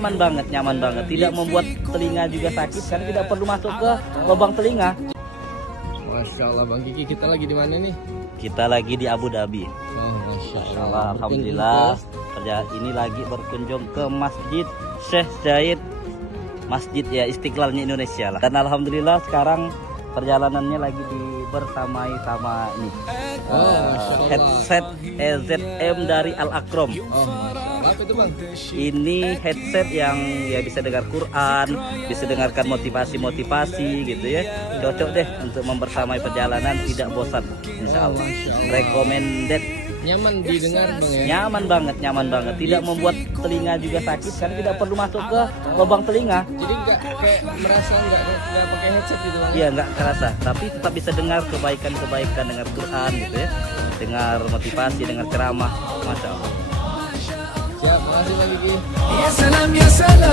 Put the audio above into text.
nyaman banget. Tidak membuat telinga juga sakit karena tidak perlu masuk ke lubang telinga. Masya Allah Bang Kiki, kita lagi di mana nih? Kita lagi di Abu Dhabi. Oh, Masya Allah, alhamdulillah. Ini lagi berkunjung ke Masjid Syekh Zayed, Masjid ya Istiqlalnya Indonesia lah. Dan alhamdulillah sekarang perjalanannya lagi bersamai sama ini headset EZM dari Al-Akram. apa itu Bang? Ini headset yang ya bisa dengar Quran, bisa dengarkan motivasi gitu ya. Cocok deh untuk membersamai perjalanan, tidak bosan, insya Allah. Recommended. Nyaman didengar Bang ya? Nyaman banget. Tidak membuat telinga juga sakit karena tidak perlu masuk ke lubang telinga. Jadi nggak kayak merasa nggak pakai headset gitu Bang? Iya, nggak kerasa, tapi tetap bisa dengar kebaikan, dengar Quran gitu ya, dengar motivasi, dengar ceramah, masya Allah. Siap, makasih Bang Kiki. Ya salam ya salam.